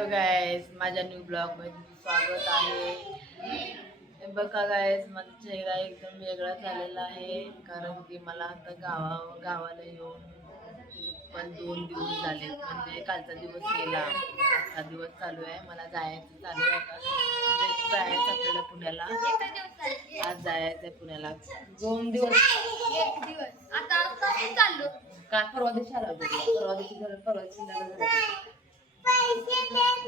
Hello guys, माझ्या new blog मध्ये स्वागत आहे. बघा गायज, माझा चेहरा एकदम वेगळा झालेला आहे कारण की मला आता गावाला येऊन पण 2 दिवस झाले. म्हणजे कालचा दिवस गेला, आजचा दिवस चालू आहे. मला जायचं चालू आहे आता, म्हणजे जायचं आपल्याला पुण्याला. आज जायचं आहे पुण्याला 2 दिवस. आता चाललो काल परवा दिवशी आला परवा दिवशी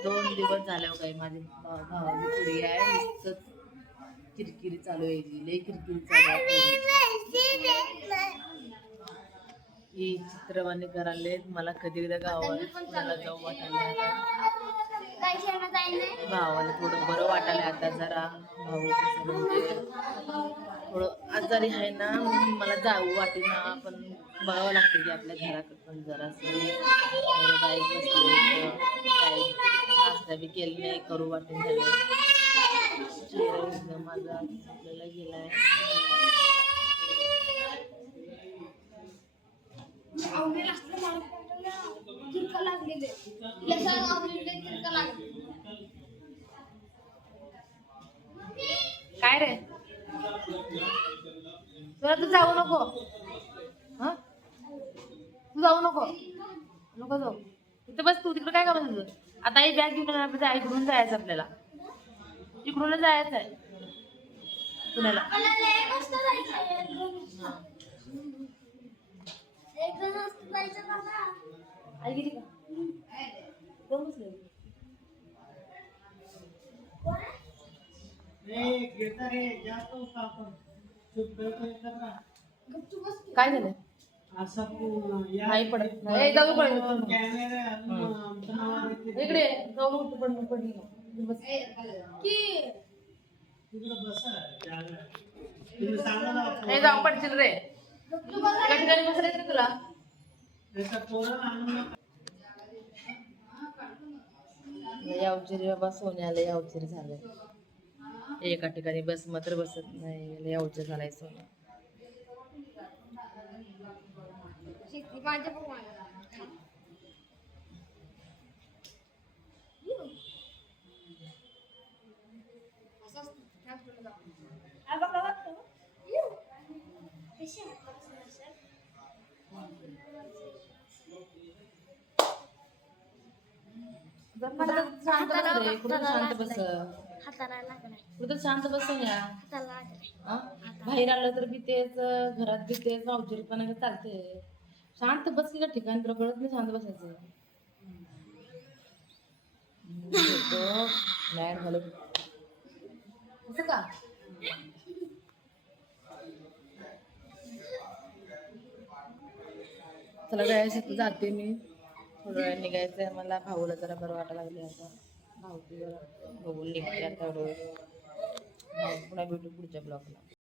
2 दिवस झाल्यावर काही माझी भावाची पुरी आहे. नुसतं किरकिरी चालू आहे, लई किरकिरी चालू आहे. ही चित्रवाणी करायला मला कधी एकदा गावाला जाऊ वाटायला. भावाला थोडं बरं वाटायला आता जरा. भाऊ कसं म्हणजे थोडं आजारी आहे ना, म्हणून मला जाऊ वाटे ना. पण बघावं लागतं की आपल्या घराकडे पण जरा काही नाश्ता बी केलं नाही, करू वाटून झालं. चेहरा एकदम माझा आपल्याला गेलाय. काय रे तुला तू जाऊ नको, हा तू जाऊ नको जाऊ. तिथे बस तू, तिकडे काय काम तुझं? आता ही बॅग घेऊन इकडून जायचं आपल्याला, इकडूनच जायचं आहे पुण्याला. आई गेली का? कोण बसले? काय झालं? नाही पडत नाही. जाऊ इकडे जाऊ पडली जाऊ पडशील रे. ठिकाणी बसले तुला यावचिरी बाबा. सोन्याला यावचिरी झालंय. एका ठिकाणी बस मात्र बसत नाही. यावचिर झालाय सोन्या. शांत बस, कुठं शांत बस सोन्या. बाहेर आलं तर बी तेच, घरात बी तेच, अवचिरीपणा चालते. शांत बस की ठिकाणी, तुला कळत नाही शांत बसायचं. मॅड झालं कसं का? चला जायचं, जाते मी. थोड्या वेळ निघायचंय मला. भाऊला जरा बरं वाटायला लागले आता. भाऊ जरा बघून निघते आता रोज. पुन्हा भेटू पुढच्या ब्लॉगला.